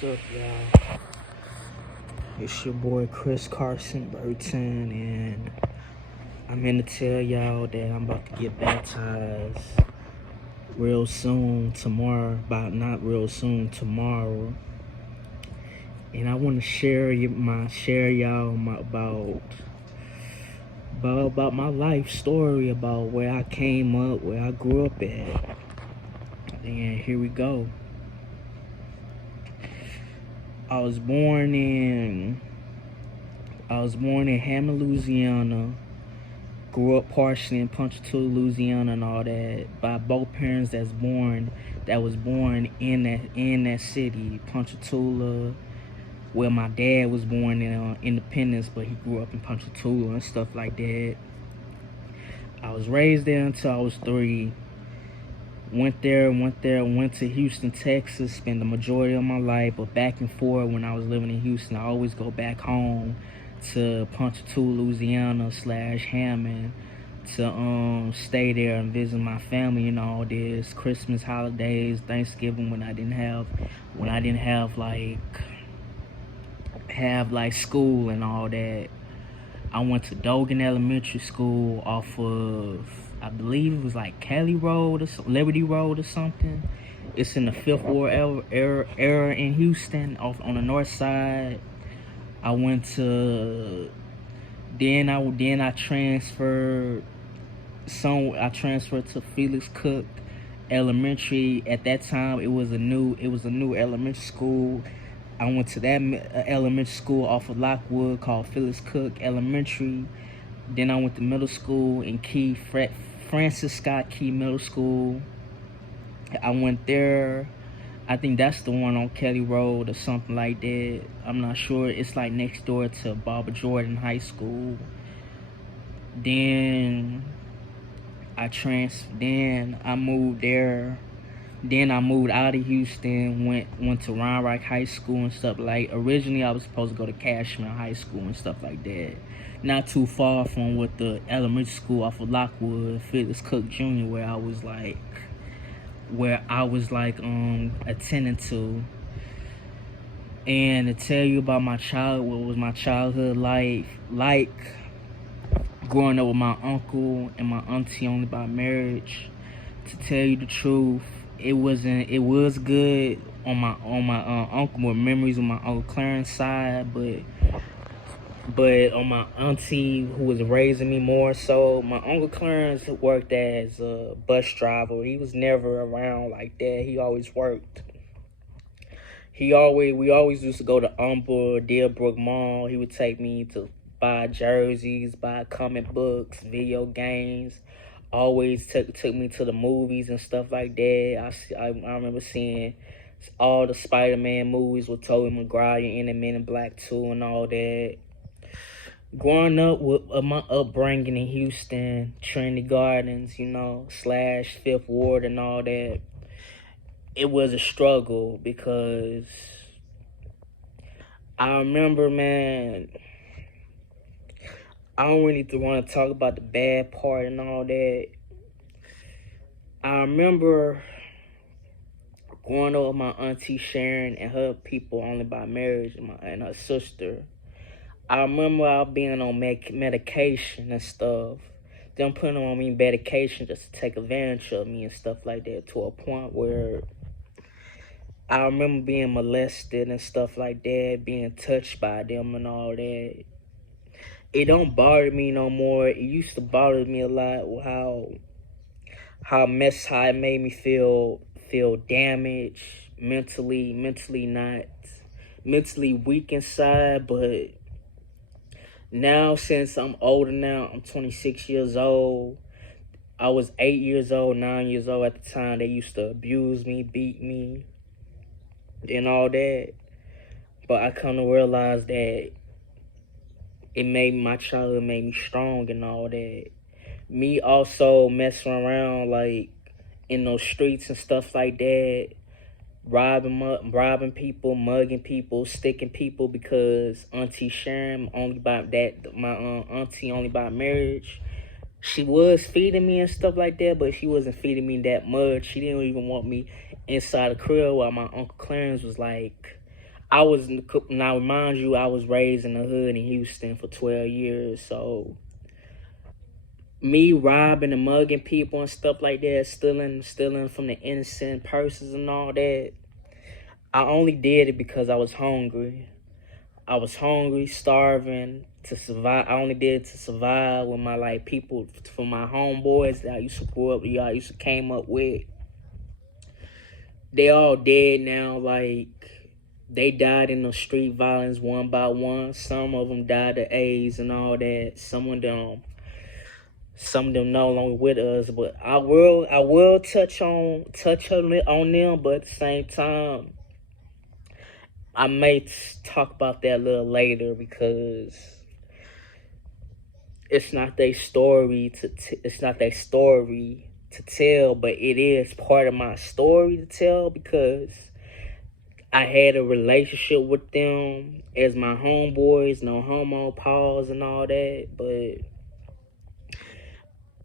What's up, y'all? It's your boy Carson, Burton, and I'm in to tell y'all that I'm about to get baptized real soon, tomorrow, not real soon, tomorrow. And I want to share y'all about my life story, about where I came up, where I grew up at. And here we go. I was born in Hammond, Louisiana. Grew up partially in Ponchatoula, Louisiana, and all that, by both parents that was born in that city, Ponchatoula. Well, my dad was born in Independence, but he grew up in Ponchatoula and stuff like that. I was raised there until I was 3. Went to Houston, Texas, spent the majority of my life, but back and forth when I was living in Houston, I always go back home to Ponchatoula, Louisiana / Hammond to stay there and visit my family and all this. Christmas, holidays, Thanksgiving, when I didn't have like school and all that. I went to Dogan Elementary School off of, I believe it was like Cali Road or Liberty Road or something. It's in the Fifth Ward area in Houston, off on the north side. I went to, then I transferred to Felix Cook Elementary. At that time, it was a new elementary school. I went to that elementary school off of Lockwood called Felix Cook Elementary. Then I went to middle school in Francis Scott Key Middle School. I went there. I think that's the one on Kelly Road or something like that. I'm not sure. It's like next door to Barbara Jordan High School. Then I moved there. Then I moved out of Houston, went to Round Rock High School and stuff. Like, originally I was supposed to go to Cashman High School and stuff like that. Not too far from what the elementary school off of Lockwood, Felix Cook Jr., where I was attending to. And to tell you about what was my childhood life like, growing up with my uncle and my auntie only by marriage. To tell you the truth, it was good on my uncle, with memories on my Uncle Clarence side, but on my auntie, who was raising me more so, my Uncle Clarence worked as a bus driver. He was never around like that. He always worked. We always used to go to Humble, Deerbrook Mall. He would take me to buy jerseys, buy comic books, video games. Always took me to the movies and stuff like that. I remember seeing all the Spider-Man movies with Tobey Maguire and the Men in Black 2 and all that. Growing up with my upbringing in Houston, Trinity Gardens, / Fifth Ward and all that, it was a struggle because I remember, man, I don't really want to talk about the bad part and all that. I remember growing up with my auntie Sharon and her people only by marriage and her sister. I remember I being on medication and stuff. Them putting on me medication just to take advantage of me and stuff like that, to a point where I remember being molested and stuff like that, being touched by them and all that. It don't bother me no more. It used to bother me a lot with how it made me feel damaged mentally weak inside. But now, since I'm older now, I'm 26 years old. I was 8 years old, 9 years old at the time. They used to abuse me, beat me, and all that. But I come to realize that my childhood made me strong and all that. Me also messing around like in those streets and stuff like that, robbing people, mugging people, sticking people, because Auntie Sharon my auntie only by marriage, she was feeding me and stuff like that, but she wasn't feeding me that much. She didn't even want me inside the crib, while my Uncle Clarence was like now remind you, I was raised in the hood in Houston for 12 years. So me robbing and mugging people and stuff like that, stealing from the innocent persons and all that, I only did it because I was hungry. I was hungry, starving to survive. I only did it to survive with my people from my homeboys that I used to grow up with, I used to came up with. They all dead now. They died in the street violence one by one. Some of them died of AIDS and all that. Some of them no longer with us. But I will touch on them. But at the same time, I may talk about that a little later because it's not their story to tell, but it is part of my story to tell because I had a relationship with them as my homeboys, no homo, pause and all that, but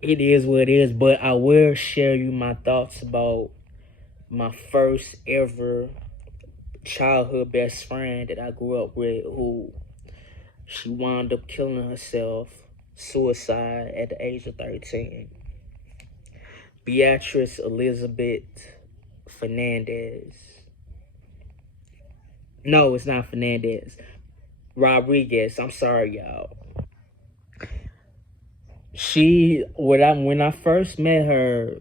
it is what it is. But I will share you my thoughts about my first ever childhood best friend that I grew up with, who she wound up killing herself, suicide at the age of 13. Beatrice Elizabeth Fernandez. No, it's not Fernandez. Rodriguez. I'm sorry, y'all. When I first met her,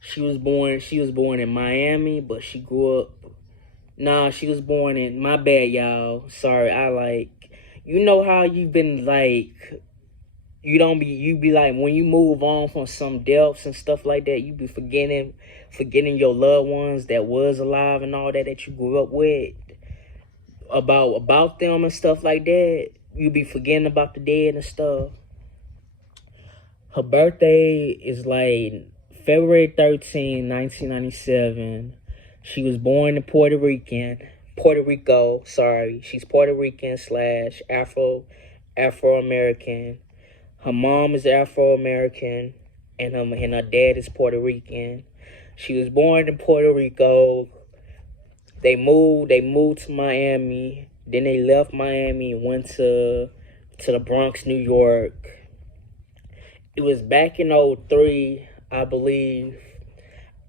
she was born in Miami, but she grew up. Nah, she was born in, my bad, y'all. Sorry, you know how you've been you be like, when you move on from some deaths and stuff like that, you be forgetting your loved ones that was alive and all that you grew up with, about them and stuff like that. You be forgetting about the dead and stuff. Her birthday is February 13, 1997. She was born in Puerto Rico, sorry. She's Puerto Rican / Afro-American. Her mom is Afro-American, and her dad is Puerto Rican. She was born in Puerto Rico. They moved to Miami. Then they left Miami and went to the Bronx, New York. It was back in 2003, I believe.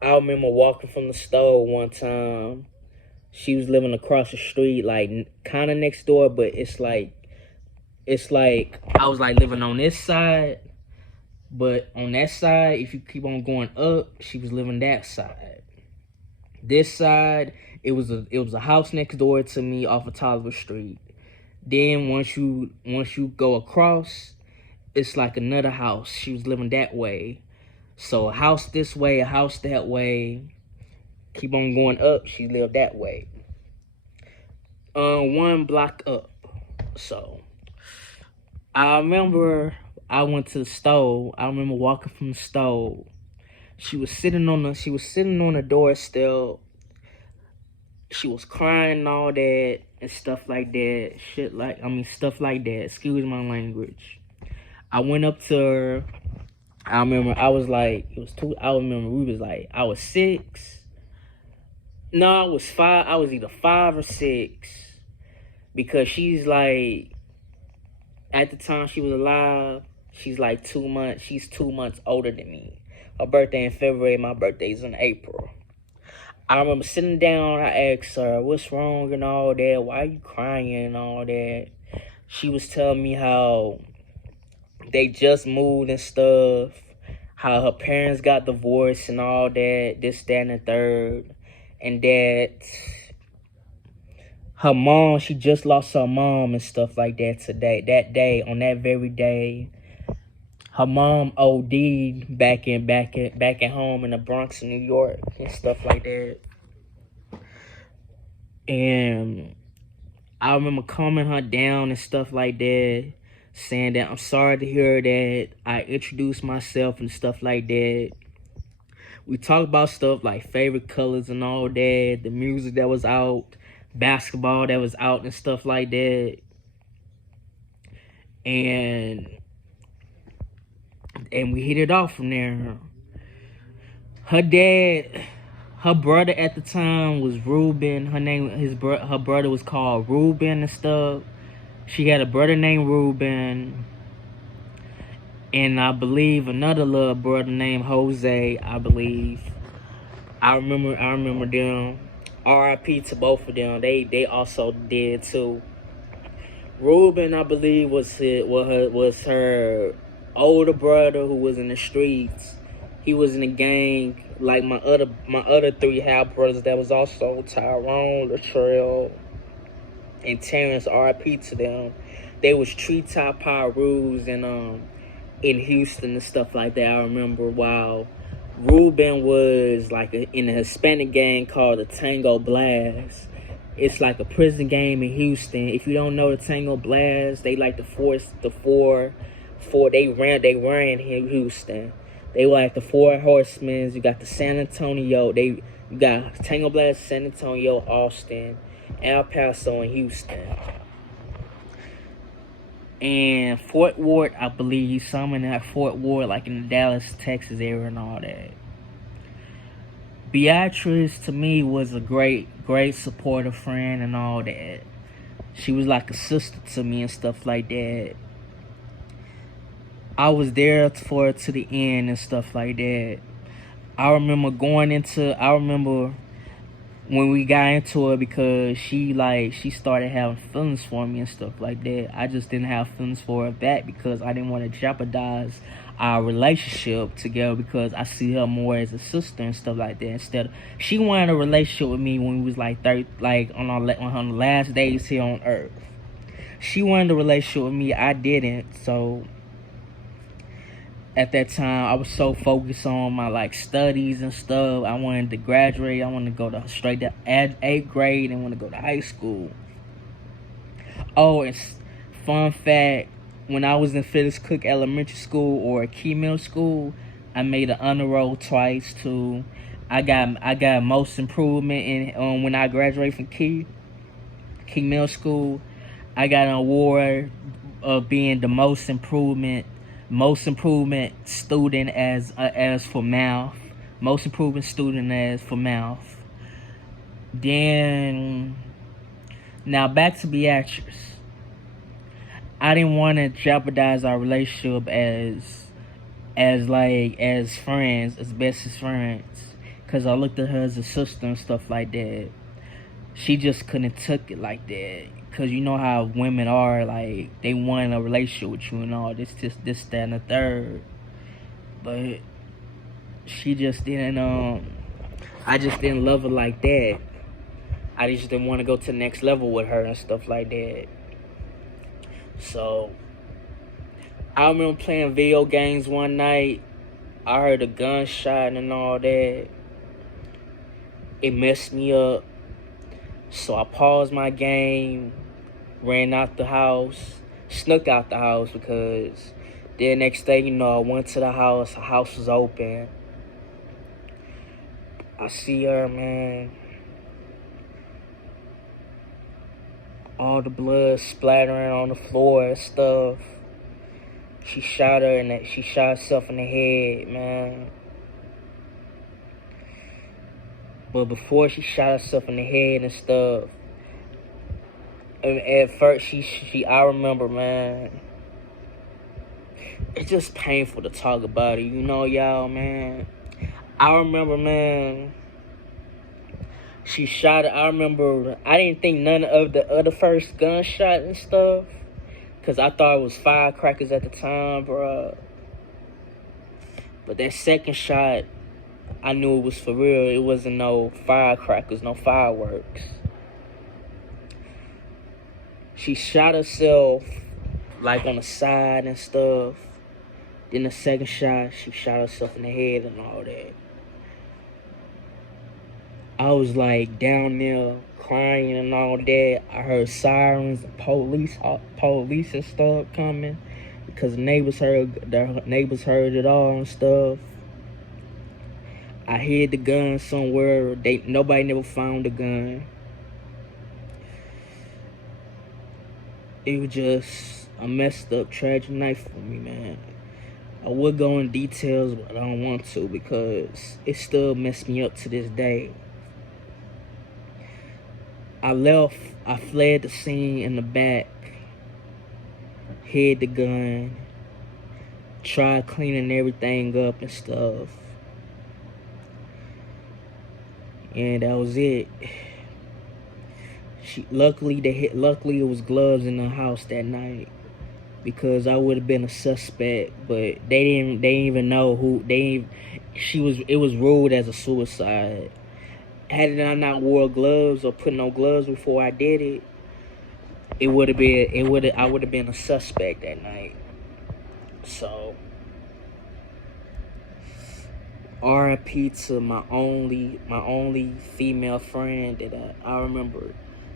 I remember walking from the store one time. She was living across the street, kind of next door, but it's like I was living on this side, but on that side, if you keep on going up, she was living that side. This side, it was a house next door to me off of Tolliver Street. Then once you go across, it's another house. She was living that way. So a house this way, a house that way. Keep on going up, she lived that way. 1 block up. So I remember I went to the store. I remember walking from the store. She was sitting on the doorstep. She was crying and all that and stuff like that. Stuff like that. Excuse my language. I went up to her. I remember I was I was 6. No, I was 5. I was either 5 or 6. Because she's at the time she was alive, she's 2 months. She's 2 months older than me. Her birthday in February, my birthday's in April. I remember sitting down, I asked her, what's wrong and all that? Why are you crying and all that? She was telling me how they just moved and stuff, how her parents got divorced and all that, this, that, and the third, and that her mom, she just lost her mom and stuff like that on that very day. Her mom OD'd back at home in the Bronx, New York, and stuff like that. And I remember calming her down and stuff like that, saying that I'm sorry to hear that. I introduced myself and stuff like that. We talked about stuff like favorite colors and all that, the music that was out, basketball that was out and stuff like that. And we hit it off from there. Her dad Her brother at the time was Ruben. Her brother was called Ruben and stuff. She had a brother named Ruben, and I believe another little brother named Jose. I believe. I remember them. R.I.P. to both of them. They also did too. Ruben, I believe, was her older brother who was in the streets. He was in a gang like my other three half brothers. That was also Tyrone, Latrell, and Terrence. R.I.P. to them. They was Treetop Pyrus and in Houston and stuff like that. I remember while Ruben was like in a Hispanic gang called the Tango Blast. It's like a prison game in Houston. If you don't know the Tango Blast, they like they ran in Houston. They were like the Four Horsemen. You got the San Antonio. You got Tango Blast, San Antonio, Austin, El Paso, and Houston. And Fort Worth, I believe, some in that Fort Worth, like in the Dallas, Texas area and all that. Beatrice, to me, was a great supportive friend and all that. She was like a sister to me and stuff like that. I was there for her to the end and stuff like that. I remember when we got into it because she started having feelings for me and stuff like that. I just didn't have feelings for her back because I didn't want to jeopardize our relationship together because I see her more as a sister and stuff like that. She wanted a relationship with me when we was like on her last days here on Earth. She wanted a relationship with me. I didn't. So at that time, I was so focused on my studies and stuff. I wanted to graduate. I wanted to go straight to 8th grade and want to go to high school. Oh, and fun fact, when I was in Phyllis Cook Elementary School or Key Middle School, I made an honor roll twice too. I got most improvement in when I graduated from Key Middle School. I got an award of being the most improvement student as for math. Most improvement student as for math. Then now back to Beatrice. I didn't want to jeopardize our relationship as friends, as best as friends, cause I looked at her as a sister and stuff like that. She just couldn't took it like that. Cause you know how women are, like they want a relationship with you and all this, that, and the third. But she just didn't. I just didn't love her like that. I just didn't want to go to the next level with her and stuff like that. So I remember playing video games one night. I heard a gunshot and all that. It messed me up. So I paused my game, ran out the house, snuck out the house because the next day, I went to the house was open. I see her, man. All the blood splattering on the floor and stuff. She shot herself in the head, man. But before she shot herself in the head and stuff, at first I remember, man, it's just painful to talk about it, y'all, man. I remember, man, she shot it. I remember, I didn't think none of the other first gunshot and stuff, because I thought it was firecrackers at the time, bro. But that second shot, I knew it was for real. It wasn't no firecrackers, no fireworks. She shot herself on the side and stuff. Then the second shot, she shot herself in the head and all that. I was down there crying and all that. I heard sirens, police and stuff coming because the neighbors heard it all and stuff. I hid the gun somewhere. Nobody never found the gun. It was just a messed up, tragic night for me, man. I would go in details, but I don't want to because it still messed me up to this day. I fled the scene in the back, hid the gun, tried cleaning everything up and stuff. And that was it. Luckily it was gloves in the house that night because I would have been a suspect, but they didn't even know who it was ruled as a suicide. Had I not wore gloves or put no gloves before I did it, I would have been a suspect that night. So R.I.P. to my only female friend that I remember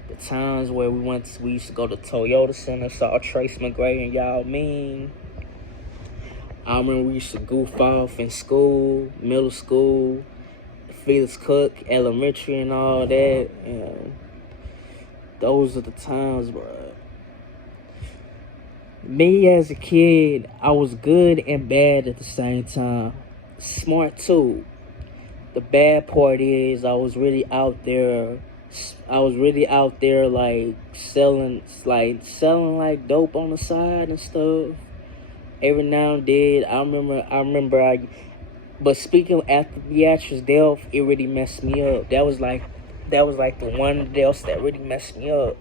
the times where we used to go to Toyota Center, saw Trace McGrady and Y'all Mean. I remember we used to goof off in school, middle school, Felix Cook, elementary and all that. And those are the times, bro. Me as a kid, I was good and bad at the same time. Smart too. The bad part is I was really out there like selling like dope on the side and stuff. Every now and then, but speaking after Beatrice's death, it really messed me up. That was like the one else that really messed me up.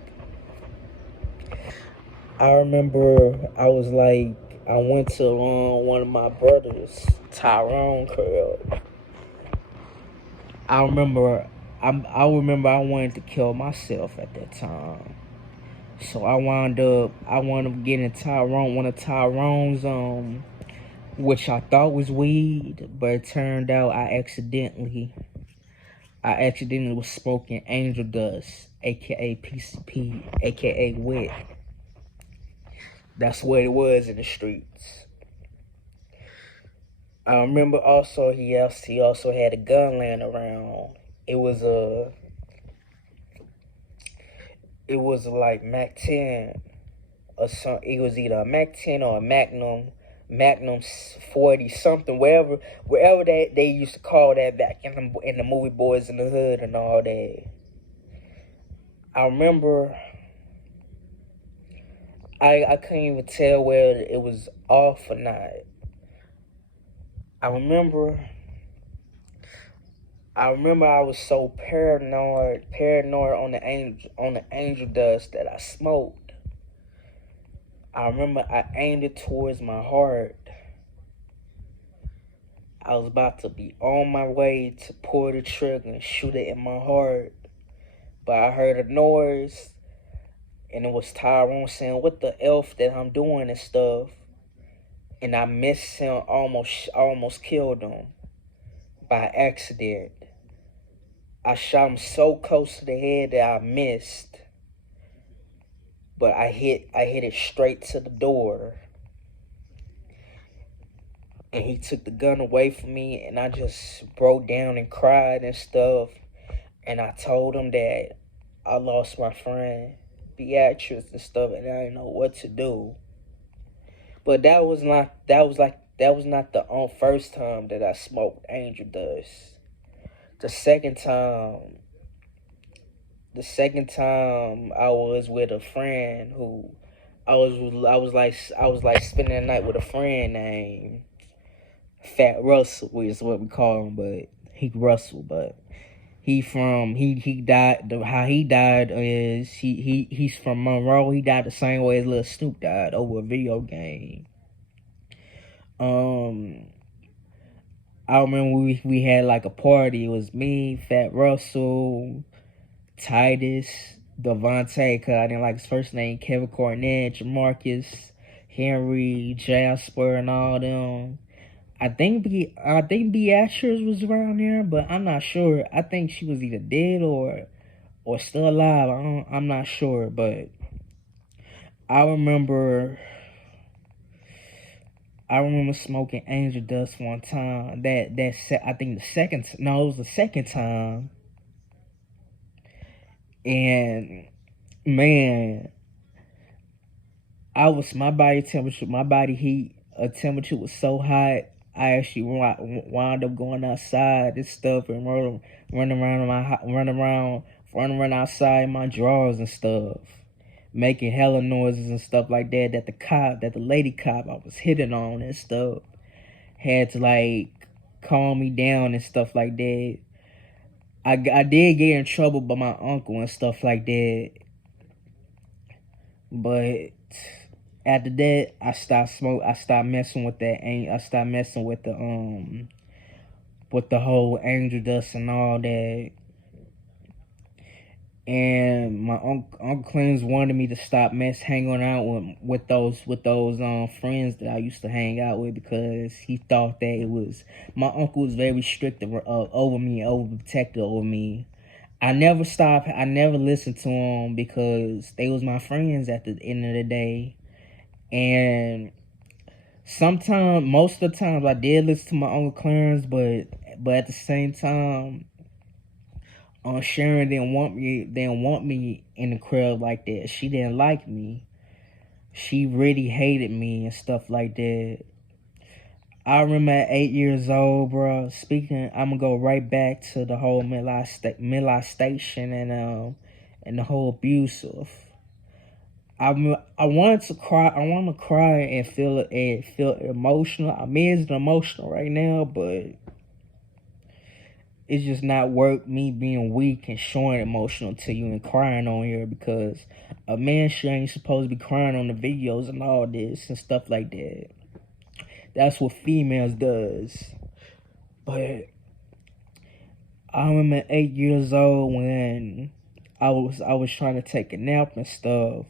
I remember I went to one of my brothers, Tyrone crib. I remember I wanted to kill myself at that time. So I wound up getting one of Tyrone's which I thought was weed, but it turned out I accidentally was smoking angel dust, aka PCP, aka wet. That's what it was in the streets. I remember also he also had a gun laying around. It was like Mac 10 or something. It was either a Mac 10 or a Magnum 40 something, wherever they used to call that back in the movie Boys in the Hood and all that. I remember I couldn't even tell whether it was off or not. I remember I was so paranoid on the angel dust that I smoked. I remember I aimed it towards my heart. I was about to be on my way to pull the trigger and shoot it in my heart. But I heard a noise, and it was Tyrone saying, "What the F that I'm doing and stuff." And I missed him, almost killed him by accident. I shot him so close to the head that I missed. But I hit it straight to the door. And he took the gun away from me, and I just broke down and cried and stuff. And I told him that I lost my friend, Beatrice and stuff, and I didn't know what to do. But that was not the first time that I smoked angel dust. The second time I was with a friend who I was like spending the night with a friend named Fat Russell is what we call him, but he Russell, but he died. How he died is he's from Monroe. He died the same way as Lil Snoop died over a video game. I remember we had like a party. It was me, Fat Russell, Titus, Devontae, cause I didn't like his first name, Kevin Cornett, Jamarcus, Henry, Jasper, and all them. I think Beatrice was around there, but I'm not sure. I think she was either dead or still alive. I'm not sure, but I remember smoking angel dust one time. I think it was the second time. And man, my body temperature, my body heat temperature was so hot. I actually wound up going outside and stuff and running around outside in my drawers and stuff, making hella noises and stuff like that. That the lady cop I was hitting on and stuff had to like calm me down and stuff like that. I did get in trouble by my uncle and stuff like that, but after that I stopped smoke. I stopped messing with that. I stopped messing with the whole angel dust and all that. And my Uncle Clarence wanted me to stop hanging out with those friends that I used to hang out with, because he thought that it was, my uncle was very strict over me, overprotective over me. I never listened to them because they was my friends at the end of the day. And most of the times I did listen to my Uncle Clarence, but at the same time, Sharon didn't want me in the crowd like that. She didn't like me. She really hated me and stuff like that. I remember at 8 years old, bro. I'm gonna go right back to the whole midlife station and the whole abuse of. I wanted to cry. I want to cry and feel emotional. I'm emotional right now, but it's just not worth me being weak and showing emotional to you and crying on here, because a man sure ain't supposed to be crying on the videos and all this and stuff like that. That's what females does. But I remember 8 years old when I was trying to take a nap and stuff.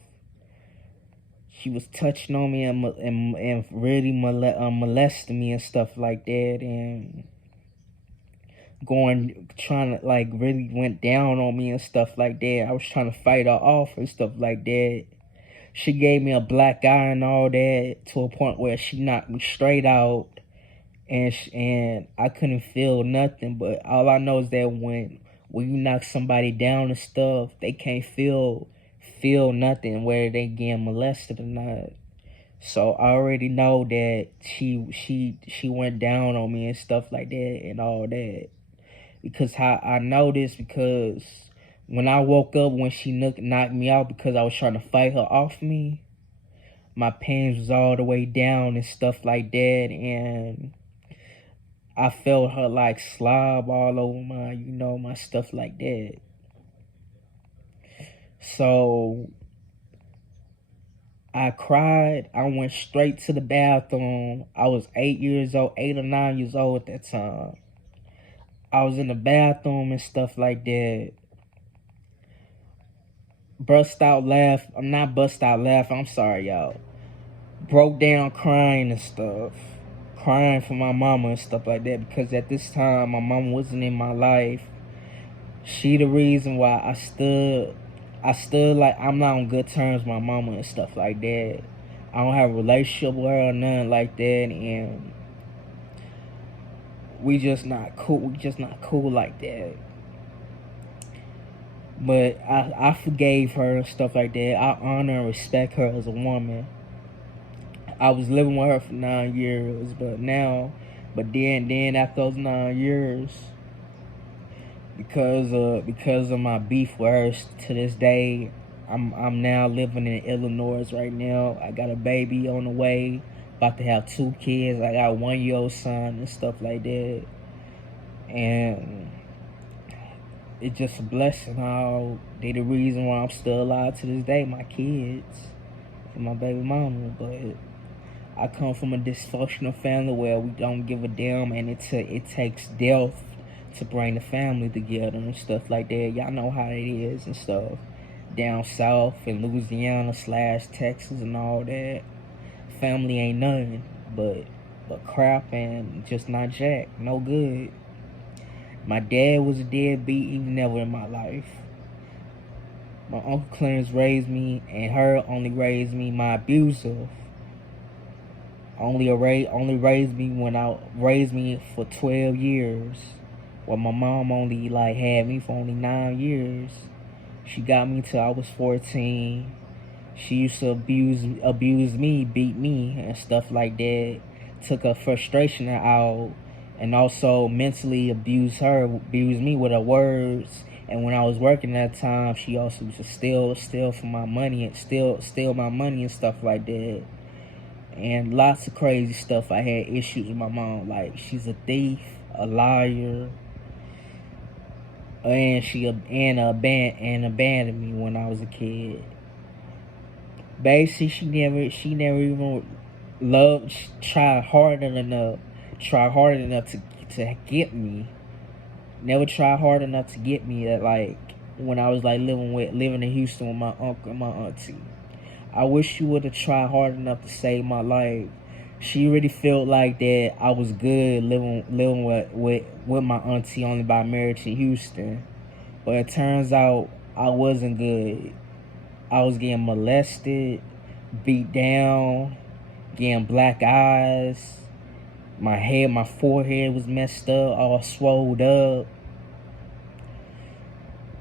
She was touching on me and really molesting me and stuff like that, and trying to like really went down on me and stuff like that. I was trying to fight her off and stuff like that. She gave me a black eye and all that, to a point where she knocked me straight out, and I couldn't feel nothing. But all I know is that when you knock somebody down and stuff, they can't feel nothing, whether they getting molested or not. So I already know that she went down on me and stuff like that and all that. Because how I know this, because when I woke up, when she knocked me out because I was trying to fight her off me, my pants was all the way down and stuff like that, and I felt her like slob all over my stuff like that. So I cried. I went straight to the bathroom. I was 8 or 9 years old at that time. I was in the bathroom and stuff like that. Bust out laugh. I'm not bust out laughing. I'm sorry, y'all. Broke down crying and stuff. Crying for my mama and stuff like that, because at this time my mama wasn't in my life. She the reason why I stood like I'm not on good terms with my mama and stuff like that. I don't have a relationship with her or nothing like that, and we just not cool. We just not cool like that. But I forgave her and stuff like that. I honor and respect her as a woman. I was living with her for 9 years, but then after those 9 years, because of my beef with her to this day, I'm now living in Illinois right now. I got a baby on the way, about to have 2 kids. I got a 1-year-old son and stuff like that, and it's just a blessing how they the reason why I'm still alive to this day. My kids and my baby mama. But I come from a dysfunctional family where we don't give a damn, and it takes death to bring the family together and stuff like that. Y'all know how it is and stuff down south in Louisiana / Texas and all that. Family ain't nothing but crap and just not jack, no good. My dad was a deadbeat. He was never in my life. My Uncle Clarence raised me, and her only raised me. My abuser only raised me for 12 years. While my mom only had me for only 9 years. She got me till I was 14. She used to abuse me, beat me, and stuff like that. Took her frustration out, and also mentally abused me with her words. And when I was working at that time, she also used to steal from my money and steal my money and stuff like that. And lots of crazy stuff. I had issues with my mom. Like, she's a thief, a liar, and abandoned me when I was a kid. Basically, she never even loved. Tried hard enough to get me. Never tried hard enough to get me. At, like, when I was like living in Houston with my uncle and my auntie. I wish she would have tried hard enough to save my life. She really felt like that I was good living with my auntie only by marriage in Houston. But it turns out I wasn't good. I was getting molested, beat down, getting black eyes. My forehead was messed up, all swelled up.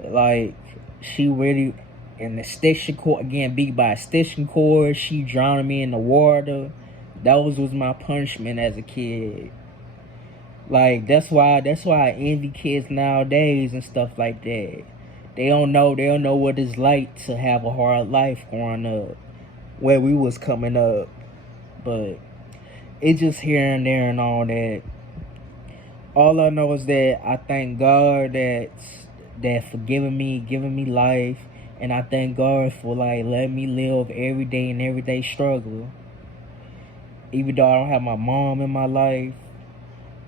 Like, she really, in the extension cord, again, beat by extension cord. She drowned me in the water. That was my punishment as a kid. Like, that's why I envy kids nowadays and stuff like that. They don't know what it's like to have a hard life growing up, where we was coming up. But it's just here and there and all that. All I know is that I thank God that for giving me life, and I thank God for like letting me live every day and everyday struggle. Even though I don't have my mom in my life,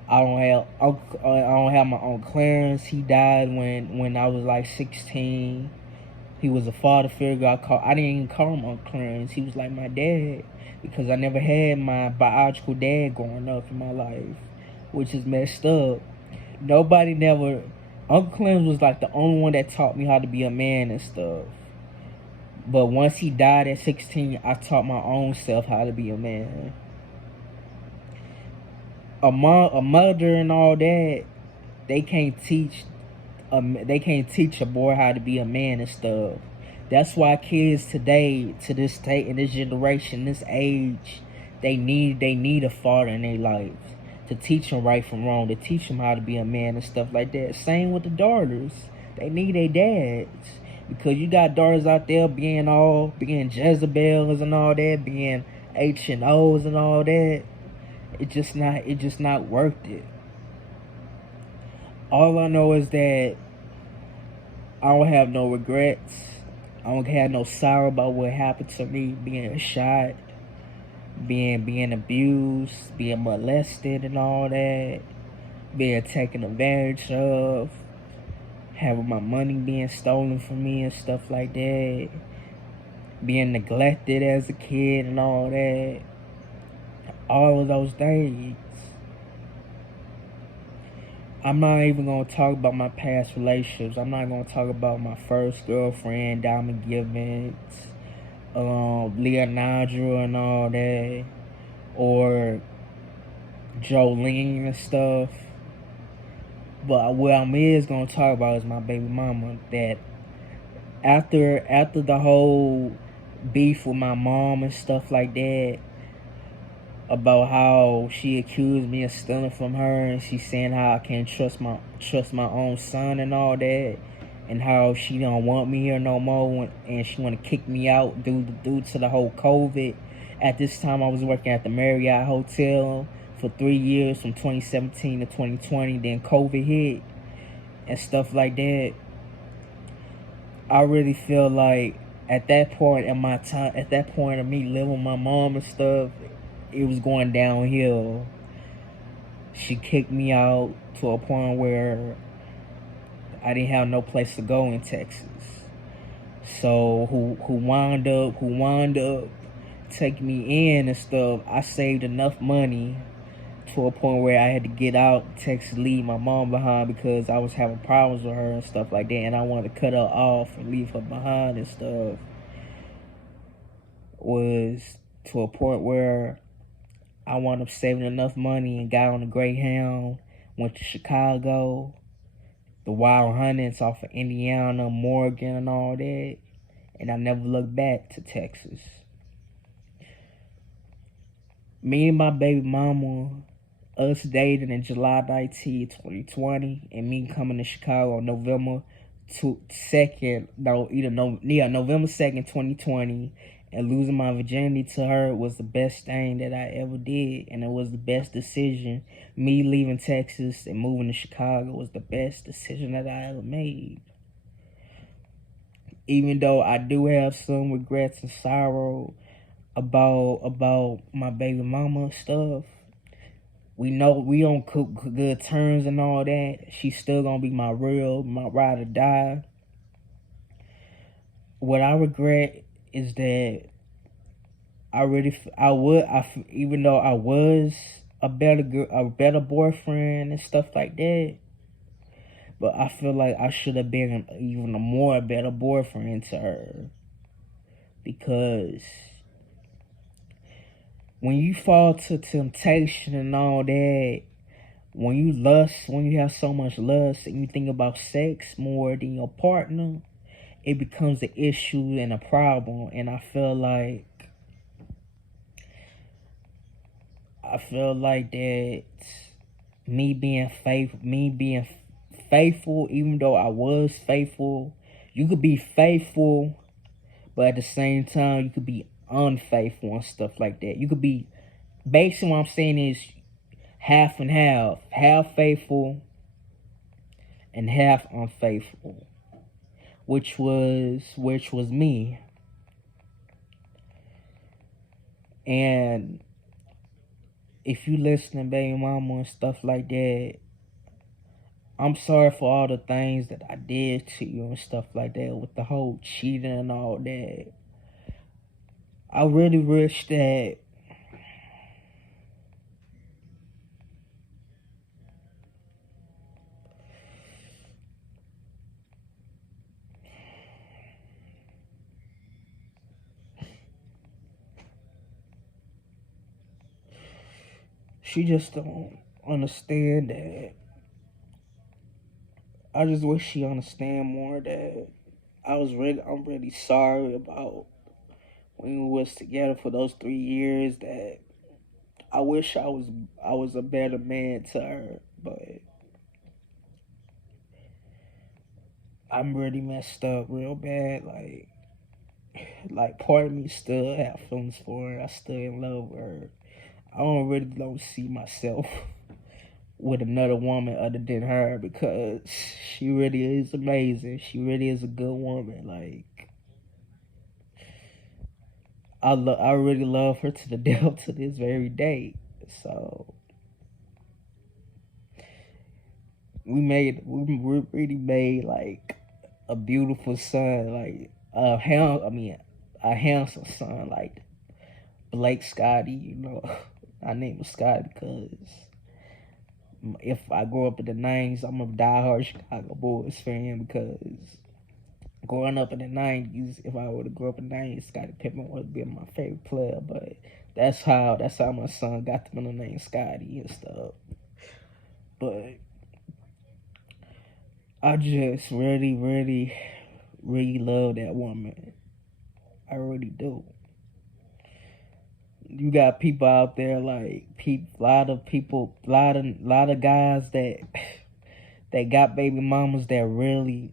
I don't have my Uncle Clarence. He died when I was like 16. He was a father figure. I didn't even call him Uncle Clarence. He was like my dad, because I never had my biological dad growing up in my life, which is messed up. Nobody never. Uncle Clarence was like the only one that taught me how to be a man and stuff. But once he died at 16, I taught my own self how to be a man. A mother and all that, they can't teach a boy how to be a man and stuff. That's why kids today, to this day, in this generation, this age, they need a father in their life to teach them right from wrong, to teach them how to be a man and stuff like that. Same with the daughters. They need their dads, because you got daughters out there being Jezebels and all that, being H&Os and all that. It's just not worth it. All I know is that I don't have no regrets. I don't have no sorrow about what happened to me, being shot, being abused, being molested and all that, being taken advantage of, having my money being stolen from me and stuff like that, being neglected as a kid and all that. All of those things. I'm not even going to talk about my past relationships. I'm not going to talk about my first girlfriend, Diamond Givens, Leonardo and all that, or Jolene and stuff. But what I'm going to talk about is my baby mama. That after the whole beef with my mom and stuff like that, about how she accused me of stealing from her, and she's saying how I can't trust my own son and all that, and how she don't want me here no more, and she want to kick me out due to the whole COVID. At this time, I was working at the Marriott Hotel for 3 years, from 2017 to 2020. Then COVID hit and stuff like that. I really feel like at that point of me living with my mom and stuff, it was going downhill. She kicked me out to a point where I didn't have no place to go in Texas. So who wound up taking me in and stuff. I saved enough money to a point where I had to get out Texas, leave my mom behind, because I was having problems with her and stuff like that, and I wanted to cut her off and leave her behind and stuff. Was to a point where I wound up saving enough money and got on a Greyhound, went to Chicago, the Wild Huntings off of Indiana, Morgan and all that, and I never looked back to Texas. Me and my baby mama, us dating in July 19th, 2020, and me coming to Chicago on November 2nd, November 2nd, 2020, and losing my virginity to her was the best thing that I ever did, and it was the best decision. Me leaving Texas and moving to Chicago was the best decision that I ever made. Even though I do have some regrets and sorrow about my baby mama stuff, we know we on good terms and all that. She's still gonna be my ride or die. What I regret is that even though I was a better boyfriend and stuff like that, but I feel like I should have been even a better boyfriend to her, because when you fall to temptation and all that, when you have so much lust and you think about sex more than your partner, it becomes an issue and a problem. And I feel like that me being faithful, even though I was faithful, you could be faithful, but at the same time you could be unfaithful and stuff like that. You could be, basically what I'm saying is half and half faithful and half unfaithful, which was me. And if you listening, baby mama and stuff like that, I'm sorry for all the things that I did to you and stuff like that, with the whole cheating and all that. I really wish that she just don't understand that. I just wish she understand more that I'm really sorry about when we was together for those 3 years, that I wish I was a better man to her, but I'm really messed up real bad. Like part of me still have feelings for her. I still in love with her. I don't see myself with another woman other than her, because she really is amazing. She really is a good woman. Like, I really love her to the death to this very day. So we really made like a beautiful son, like a handsome son, like Blake Scotty. I named him Scotty because if I grow up in the 90s, I'm a diehard Chicago Bulls fan, because growing up in the 90s, if I were to grow up in the 90s, Scottie Pippen would be my favorite player. But that's how my son got the middle name Scotty and stuff. But I just really, really, really love that woman. I really do. You got people out there, like a lot of guys that got baby mamas that really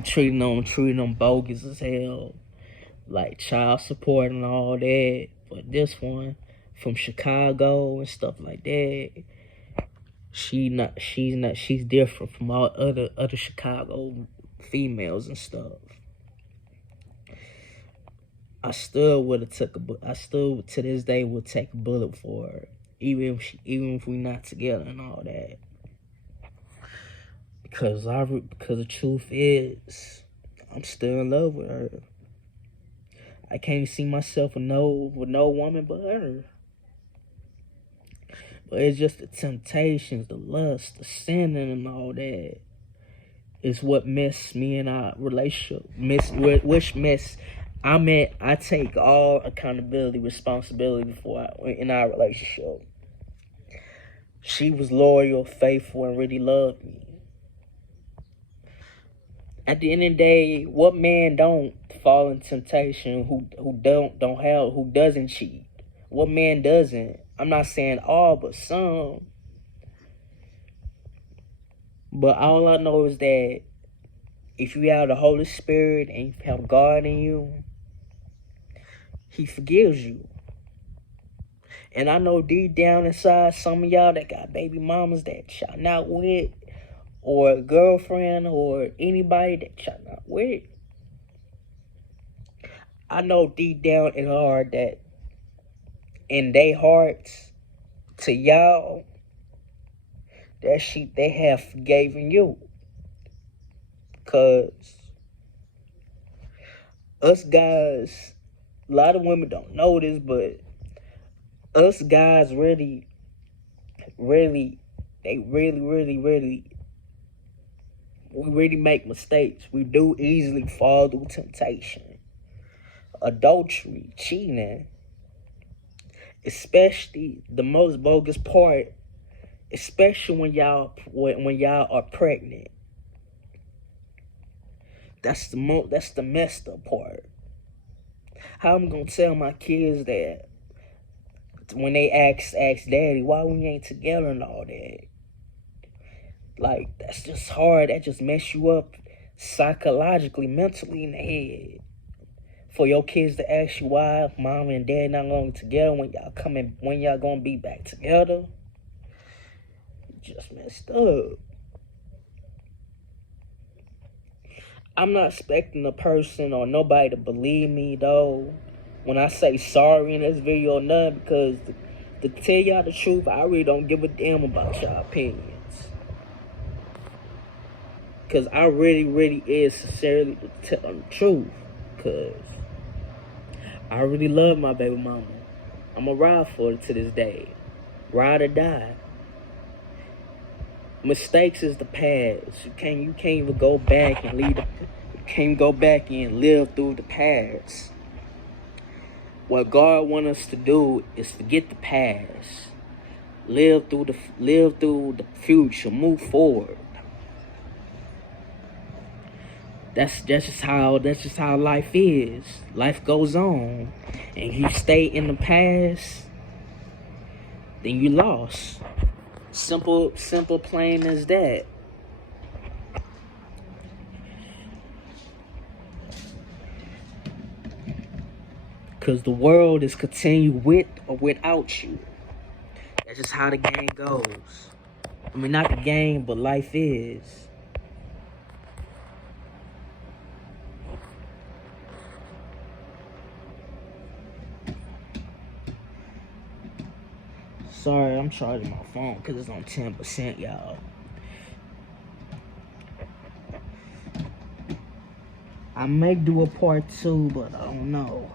treating them bogus as hell, like child support and all that. But this one from Chicago and stuff like that, she's different from all other Chicago females and stuff. I still to this day would take a bullet for her, even if we not together and all that. Because the truth is, I'm still in love with her. I can't see myself with no woman but her. But it's just the temptations, the lust, the sinning, and all that is what messed me in our relationship. I take all accountability, responsibility in our relationship. She was loyal, faithful, and really loved me. At the end of the day, what man don't fall in temptation who doesn't cheat? What man doesn't? I'm not saying all, but some. But all I know is that if you have the Holy Spirit and you have God in you, He forgives you. And I know deep down inside, some of y'all that got baby mamas that y'all not with, or a girlfriend, or anybody that y'all not with, I know deep down in heart that in their hearts to y'all that they have forgiven you. Cause us guys, a lot of women don't know this, but us guys really, really, we really make mistakes. We do easily fall through temptation. Adultery, cheating, especially the most bogus part, especially when y'all are pregnant. That's the messed up part. How I'm gonna tell my kids that when they ask daddy why we ain't together and all that? Like, that's just hard. That just mess you up psychologically, mentally in the head. For your kids to ask you why mom and dad not gonna be together when y'all gonna be back together, just messed up. I'm not expecting a person or nobody to believe me though when I say sorry in this video or nothing, because to tell y'all the truth, I really don't give a damn about y'all opinions. Because I really is sincerely telling the truth. Because I really love my baby mama. I'm going to ride for her to this day. Ride or die. Mistakes is the past. You can't even go back and you can't go back and live through the past. What God wants us to do is forget the past. Live through the future. Move forward. That's just how life is. Life goes on. And if you stay in the past, then you lost. Simple, plain as that. Because the world is continue with or without you. That's just how the game goes. I mean, not the game, but life is. Sorry, I'm charging my phone because it's on 10%, y'all. I may do a part 2, but I don't know.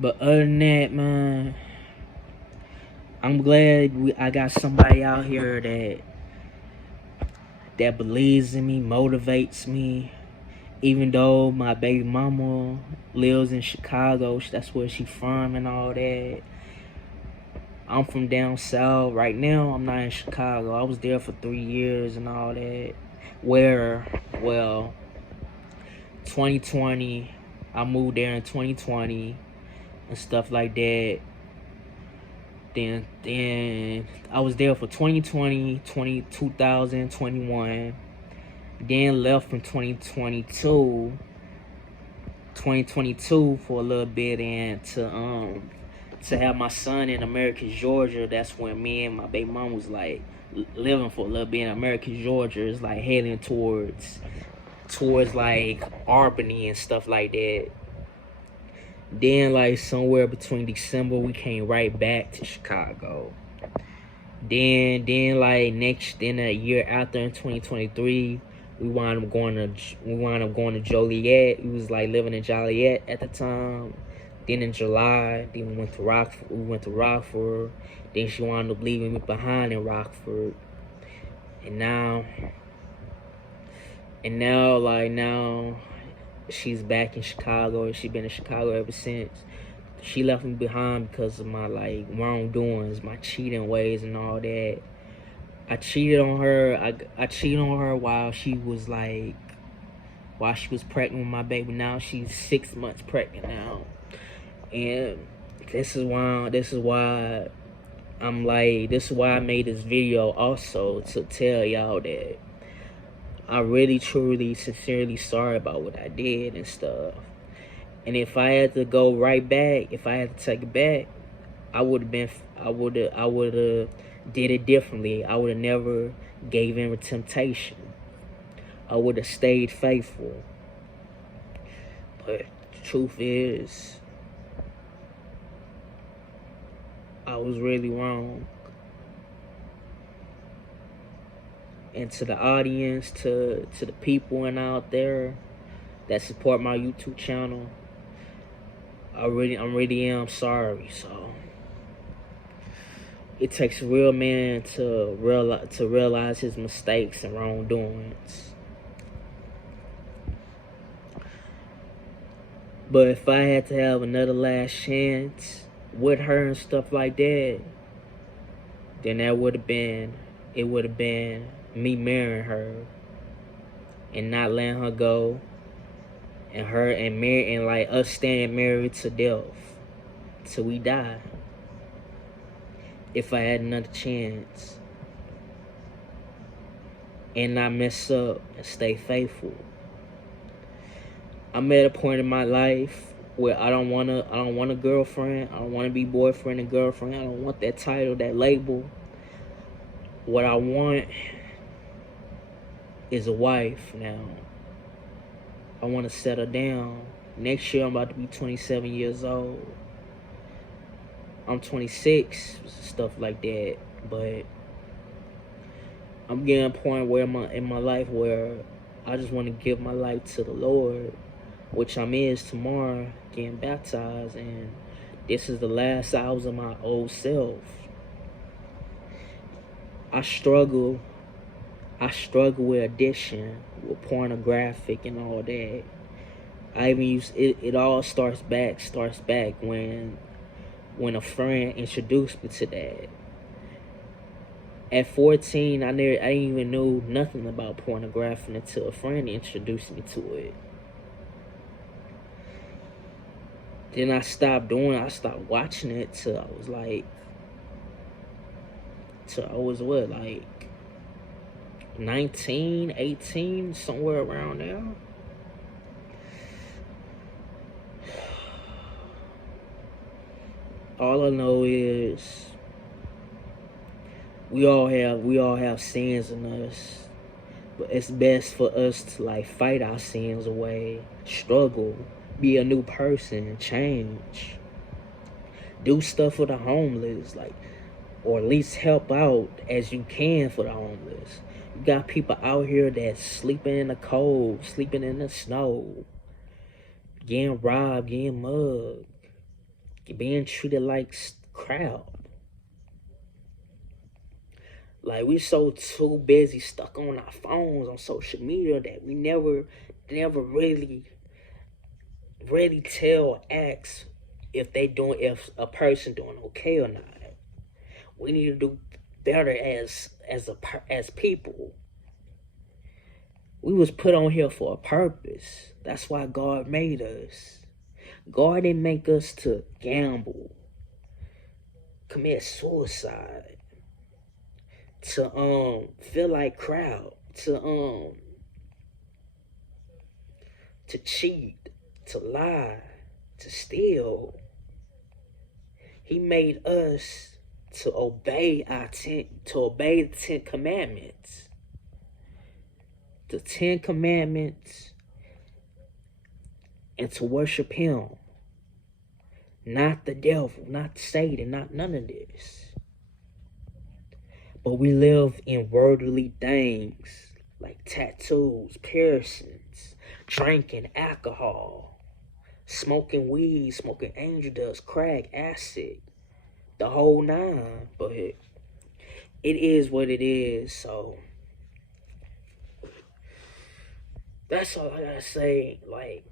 But other than that, man, I'm glad I got somebody out here that believes in me, motivates me. Even though my baby mama lives in Chicago, that's where she from and all that. I'm from down south. Right now, I'm not in Chicago. I was there for 3 years and all that. 2020, I moved there in 2020 and stuff like that. Then I was there for 2020, 2021. Then left from 2022 for a little bit, and to have my son in America, Georgia. That's when me and my baby mom was like living for a little bit in America, Georgia. It's like heading towards like Albany and stuff like that. Then like somewhere between December, we came right back to Chicago. Then a year after, in 2023, we wound up going to Joliet. We was like living in Joliet at the time. Then in July, then we went to Rockford. Then she wound up leaving me behind in Rockford. And now she's back in Chicago. She's been in Chicago ever since. She left me behind because of my like wrongdoings, my cheating ways and all that. I cheated on her. I cheated on her while she was pregnant with my baby. Now she's 6 months pregnant now, and this is why I made this video also, to tell y'all that I really, truly, sincerely sorry about what I did and stuff. And if I had to go right back, if I had to take it back, I would have did it differently. I would have never gave in to temptation. I would have stayed faithful. But the truth is, I was really wrong. And to the audience, to the people out there that support my YouTube channel, I really am sorry. So it takes a real man to realize his mistakes and wrongdoings. But if I had to have another last chance with her and stuff like that, then it would have been me marrying her and not letting her go, and like us staying married to death till we die. If I had another chance and not mess up and stay faithful. I'm at a point in my life where I don't want a girlfriend. I don't want to be boyfriend and girlfriend. I don't want that title, that label. What I want is a wife now. I want to settle down. Next year I'm about to be 27 years old. I'm 26, stuff like that. But I'm getting a point where in my life where I just want to give my life to the Lord, which I'm tomorrow, getting baptized, and this is the last hours of my old self. I struggle with addiction, with pornographic and all that. I even use it. It all starts back when a friend introduced me to that. At 14, I didn't even know nothing about pornography until a friend introduced me to it. Then I stopped watching it till I was like 19, 18, somewhere around there. All I know is we all have sins in us, but it's best for us to like fight our sins away, struggle, be a new person, change, do stuff for the homeless, or at least help out as you can for the homeless. You got people out here that's sleeping in the cold, sleeping in the snow, getting robbed, getting mugged, being treated like crap. Like, we so too busy stuck on our phones on social media that we never really ask if a person doing okay or not. We need to do better as people. We was put on here for a purpose. That's why God made us. God didn't make us to gamble, commit suicide, to feel like crap, to cheat, to lie, to steal. He made us to obey the 10 commandments. The 10 commandments, and to worship him. Not the devil, not Satan, not none of this. But we live in worldly things like tattoos, piercings, drinking alcohol, smoking weed, smoking angel dust, crack, acid, the whole nine. But it is what it is. So that's all I gotta say. Like,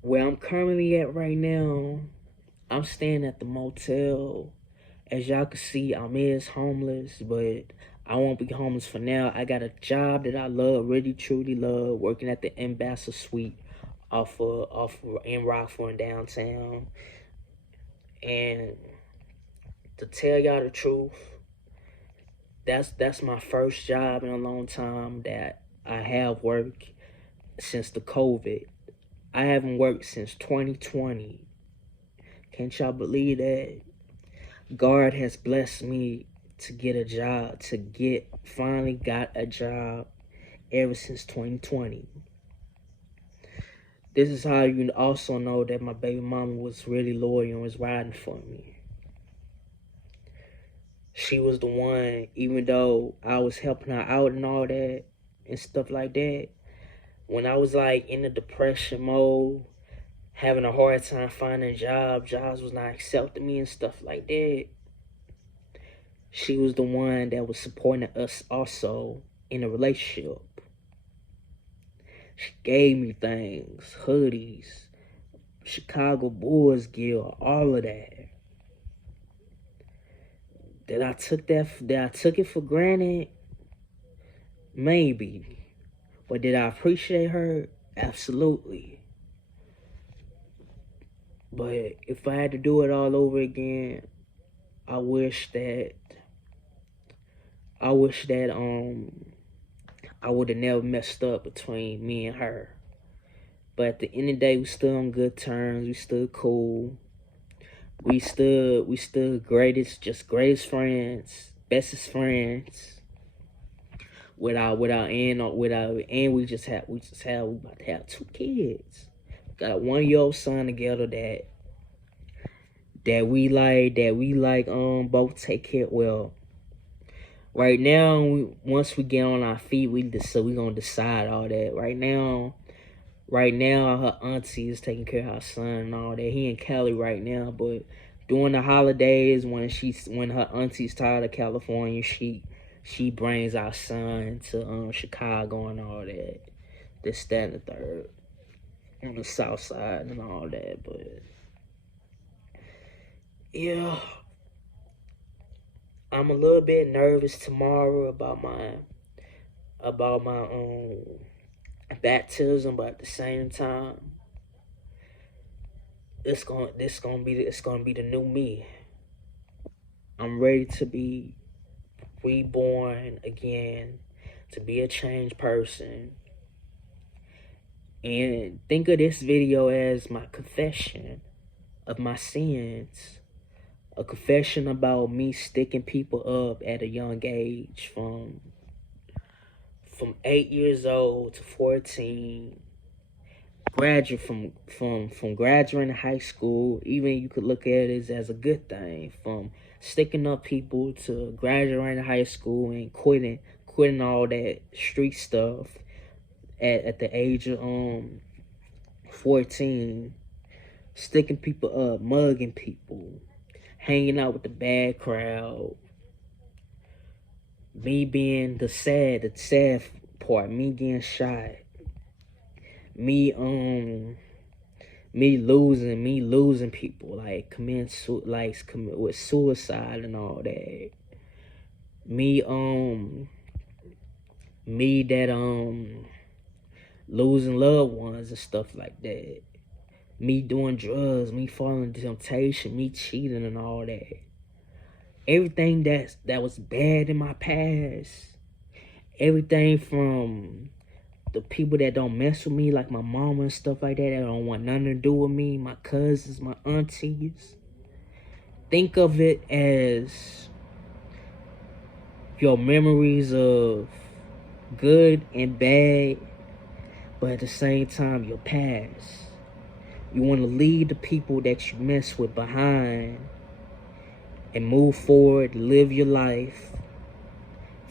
where I'm currently at right now, I'm staying at the motel. As y'all can see, I'm homeless, but I won't be homeless for now. I got a job that I love, really truly love, working at the Ambassador Suite in Rockford downtown. And to tell y'all the truth, that's my first job in a long time that I have worked since the COVID. I haven't worked since 2020. Can't y'all believe that? God has blessed me to get a job, finally got a job ever since 2020. This is how you also know that my baby mama was really loyal and was riding for me. She was the one, even though I was helping her out and all that and stuff like that, when I was like in the depression mode, having a hard time finding jobs was not accepting me and stuff like that, she was the one that was supporting us also in a relationship. She gave me things, hoodies, Chicago Bulls gear, all of that. That I took it for granted? Maybe. But did I appreciate her? Absolutely. But if I had to do it all over again, I wish that I would have never messed up between me and her. But at the end of the day, we still on good terms. We still cool. We still greatest friends, bestest friends. We about to have 2 kids. Got a 1-year-old son together that we like both take care. Well, right now, once we get on our feet, we gonna decide all that. Right now, her auntie is taking care of her son and all that. He in Cali right now, but during the holidays, when her auntie's tired of California, she brings our son to Chicago and all that. This, that, and the third. On the south side and all that, but yeah. I'm a little bit nervous tomorrow about my baptism, but at the same time, it's gonna be the new me. I'm ready to be reborn again, to be a changed person. And think of this video as my confession of my sins. A confession about me sticking people up at a young age, from 8 years old to 14. From graduating high school, even you could look at it as a good thing. From sticking up people to graduating high school and quitting all that street stuff at the age of 14, sticking people up, mugging people, hanging out with the bad crowd, me being the sad part, me getting shot, me losing people, like commit with suicide and all that, me losing loved ones and stuff like that, me doing drugs, me falling into temptation, me cheating and all that. Everything that was bad in my past, everything from the people that don't mess with me, like my mama and stuff like that don't want nothing to do with me, my cousins, my aunties. Think of it as your memories of good and bad, but at the same time, your past. You want to leave the people that you mess with behind and move forward, live your life,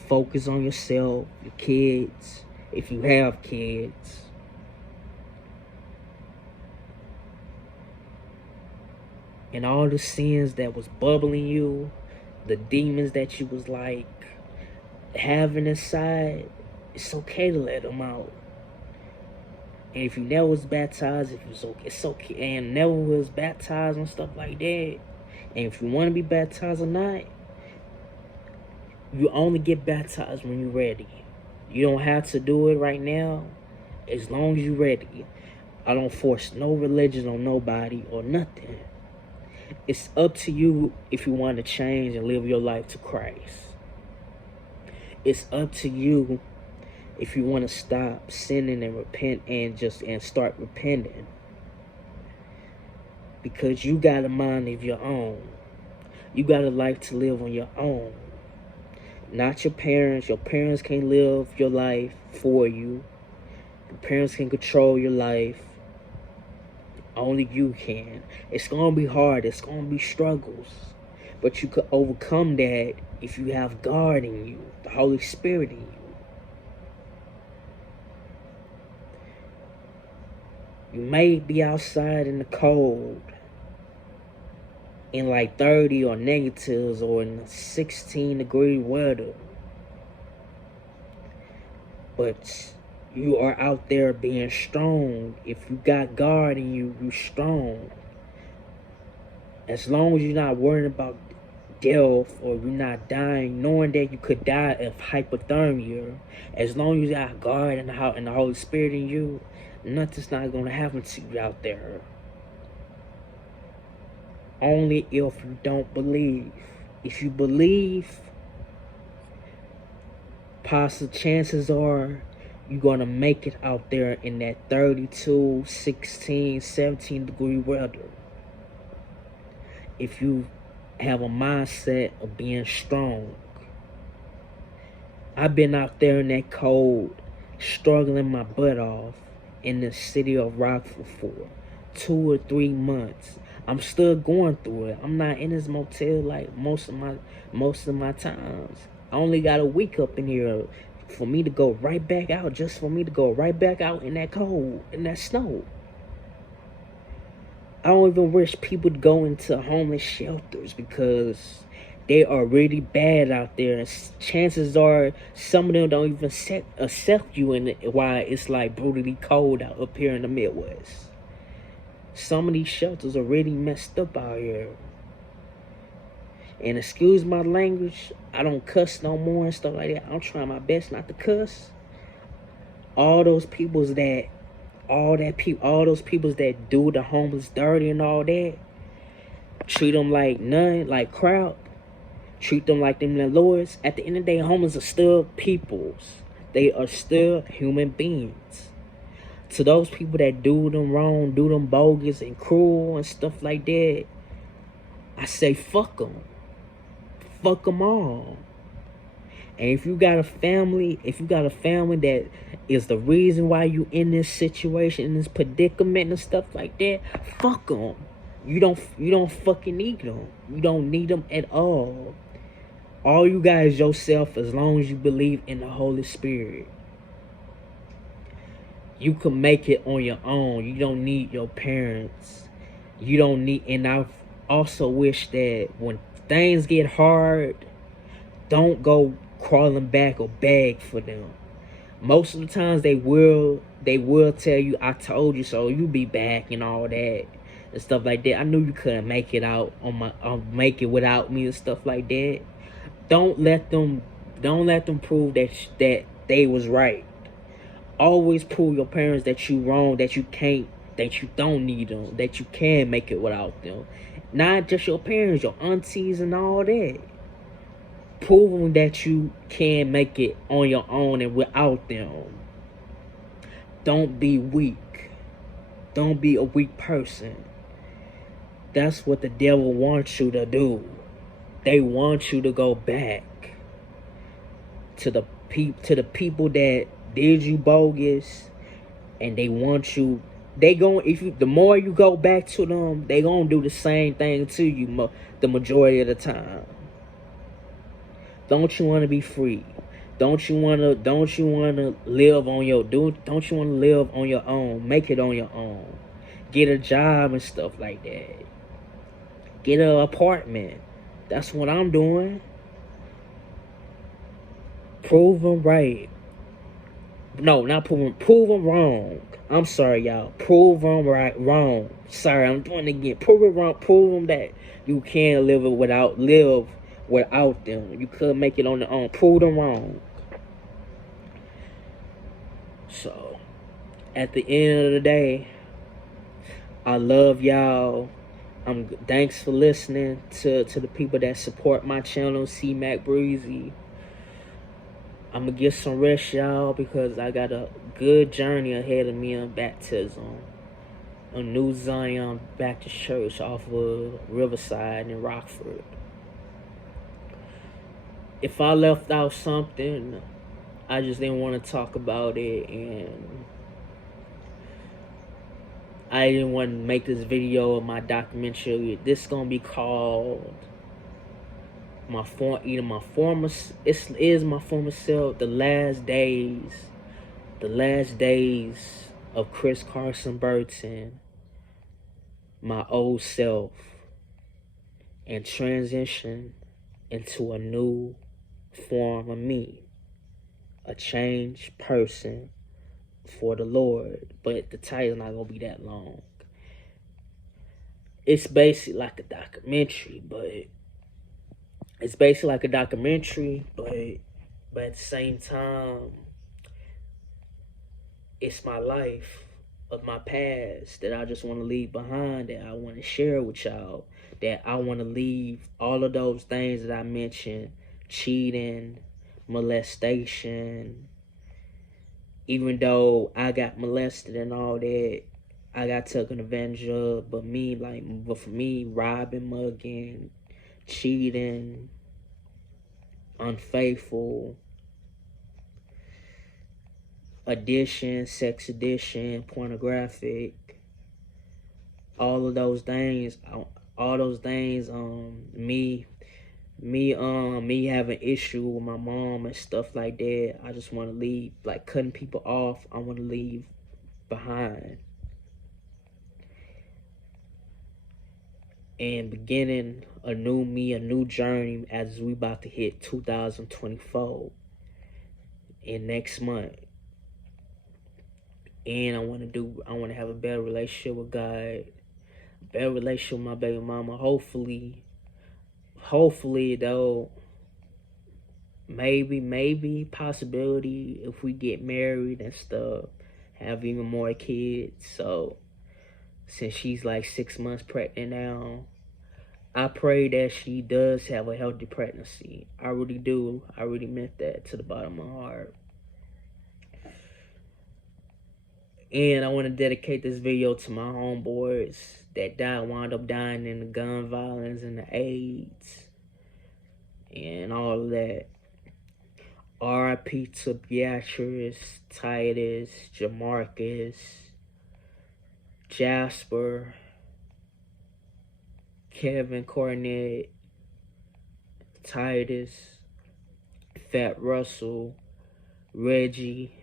focus on yourself, your kids, if you have kids. And all the sins that was bubbling you, the demons that you was like having inside, it's okay to let them out. And if you never was baptized, it's okay. And never was baptized and stuff like that. And if you want to be baptized or not, You only get baptized when you're ready. You don't have to do it right now. As long as you're ready. I don't force no religion on nobody or nothing. It's up to you if you want to change and live your life to Christ. It's up to you if you want to stop sinning and repent and start repenting. Because you got a mind of your own. You got a life to live on your own. Not your parents. Your parents can't live your life for you. Your parents can control your life. Only you can. It's going to be hard. It's going to be struggles. But you could overcome that if you have God in you. The Holy Spirit in you. You may be outside in the cold. In like 30 or negatives or in 16-degree weather. But you are out there being strong. If you got God in you, you're strong. As long as you're not worrying about death or you're not dying, knowing that you could die of hypothermia, as long as you got God and the Holy Spirit in you, nothing's not going to happen to you out there. Only if you don't believe. If you believe, possible chances are you're going to make it out there in that 32, 16, 17-degree weather. If you have a mindset of being strong. I've been out there in that cold, struggling my butt off in the city of Rockford for 2 or 3 months. I'm still going through it. I'm not in this motel like most of my times. I only got a week up in here for me to go right back out, just for me to go right back out in that cold, in that snow. I don't even wish people to go into homeless shelters because they are really bad out there. And chances are some of them don't even accept you in it, why it's like brutally cold out up here in the Midwest. Some of these shelters are really messed up out here. And excuse my language, I don't cuss no more and stuff like that. I'm trying my best not to cuss. All those peoples that do the homeless dirty and all that, treat them like none, like crap. Treat them like them their lords. At the end of the day, homeless are still peoples. They are still human beings. To those people that do them wrong, do them bogus and cruel and stuff like that, I say fuck them. Fuck them all. And if you got a family that is the reason why you in this situation, in this predicament and stuff like that, fuck them. You don't fucking need them. You don't need them at all. All you got is yourself as long as you believe in the Holy Spirit. You can make it on your own. You don't need your parents. You don't need, and I also wish that when things get hard, don't go crawling back or beg for them. Most of the times they will tell you, I told you so, you be back and all that and stuff like that. I knew you couldn't make it out make it without me and stuff like that. Don't let them prove that they was right. Always prove your parents that you wrong, that you can't, that you don't need them, that you can make it without them. Not just your parents, your aunties and all that. Prove them that you can make it on your own and without them. Don't be weak. Don't be a weak person. That's what the devil wants you to do. They want you to go back to the people that did you bogus, and they want you. The more you go back to them, they gonna do the same thing to you the majority of the time. Don't you want to be free? Don't you want to live on your own? Make it on your own. Get a job and stuff like that. Get an apartment. That's what I'm doing. Prove them right. No, not prove them. Prove them wrong. I'm sorry, y'all. Prove them wrong. Sorry, I'm doing it again. Prove it wrong. Prove them that you can live without them. You could make it on your own. Prove them wrong. So, at the end of the day, I love y'all. Thanks for listening to the people that support my channel, C Mac Breezy. I'm gonna get some rest, y'all, because I got a good journey ahead of me on baptism. A New Zion Baptist Church off of Riverside in Rockford. If I left out something, I just didn't want to talk about it, and I didn't want to make this video of my documentary. This is gonna be called my former self, the last days of Carson Burton, my old self, and transition into a new form of me, a changed person for the Lord. But the title's not gonna be that long. It's basically like a documentary, but at the same time, it's my life of my past that I just want to leave behind, that I want to share with y'all, that I want to leave all of those things that I mentioned, cheating, molestation. Even though I got molested and all that, I got taken advantage of, but for me, robbing, mugging, cheating, unfaithful, addiction, sex addiction, pornographic, all those things, me having issue with my mom and stuff like that. I just want to leave, like cutting people off. I want to leave behind and beginning a new me, a new journey as we about to hit 2024 in next month. And I want to have a better relationship with God, a better relationship with my baby mama. Hopefully though, maybe possibility if we get married and stuff, have even more kids. So since she's like 6 months pregnant now, I pray that she does have a healthy pregnancy. I really do. I really meant that to the bottom of my heart. And I want to dedicate this video to my homeboys that wound up dying in the gun violence and the AIDS and all of that. R.I.P. to Beatrice, Titus, Jamarcus, Jasper, Kevin Cornett, Titus, Fat Russell, Reggie,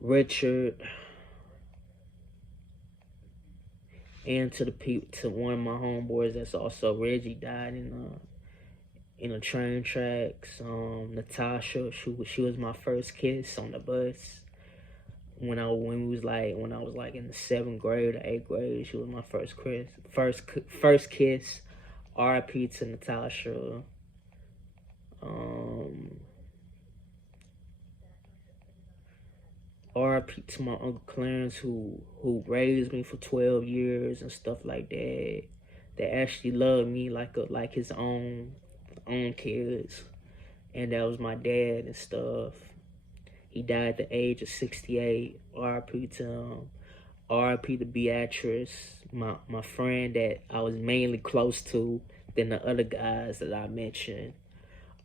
Richard, and to one of my homeboys that's also Reggie, died in a train tracks. Natasha, she was my first kiss on the bus. When I was like in the 7th grade or 8th grade, she was my first kiss. R.I.P. to Natasha. R.I.P. to my Uncle Clarence who raised me for 12 years and stuff like that. That actually loved me like his own kids. And that was my dad and stuff. He died at the age of 68. R.I.P. to him. R.I.P. to Beatrice, my friend that I was mainly close to than the other guys that I mentioned.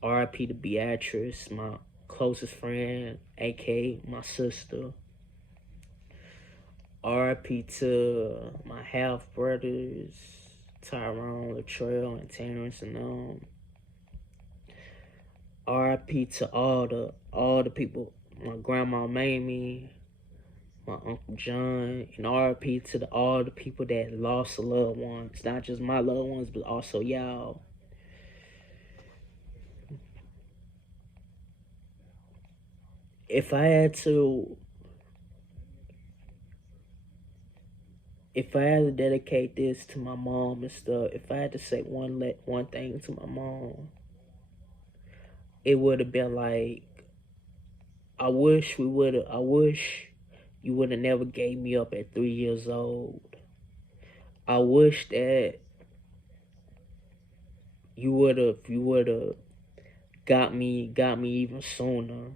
R.I.P. to Beatrice, my closest friend, a.k.a. my sister. R.I.P. to my half brothers, Tyrone, Latrell, and Terrence, and R.I.P. to all the people. My grandma Mamie, my Uncle John, and R.I.P. to all the people that lost a loved ones. Not just my loved ones, but also y'all. If I had to if I had to dedicate this to my mom and stuff, if I had to say one thing to my mom, it would have been like, I wish you would have never gave me up at 3 years old. I wish that you would have got me even sooner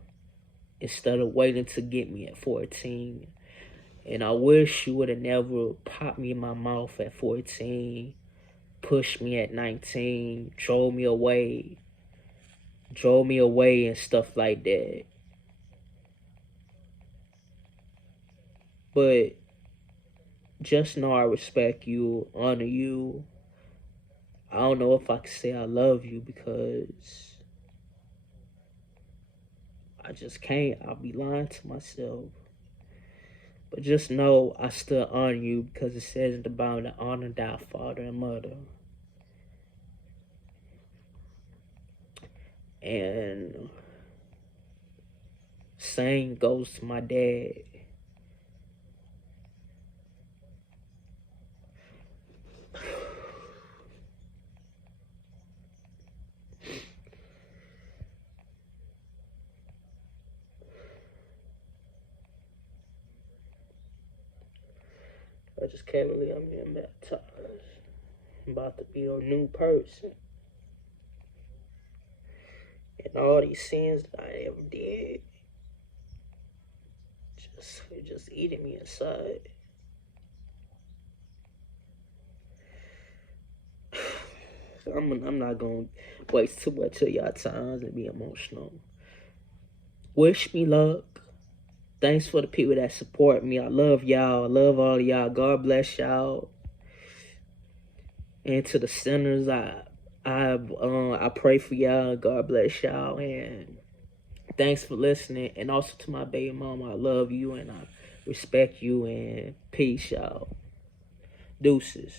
instead of waiting to get me at 14. And I wish you would have never popped me in my mouth at 14, pushed me at 19, drove me away and stuff like that. But just know I respect you, honor you. I don't know if I can say I love you because I just can't. I'll be lying to myself. But just know I still honor you because it says in the Bible to honor thy father and mother. And same goes to my dad. I just can't believe I'm getting baptized. I'm about to be a new person. And all these sins that I ever did, just eating me inside. I'm not gonna waste too much of y'all time and be emotional. Wish me luck. Thanks for the people that support me. I love y'all. I love all of y'all. God bless y'all. And to the sinners, I pray for y'all. God bless y'all. And thanks for listening. And also to my baby mama, I love you and I respect you. And peace, y'all. Deuces.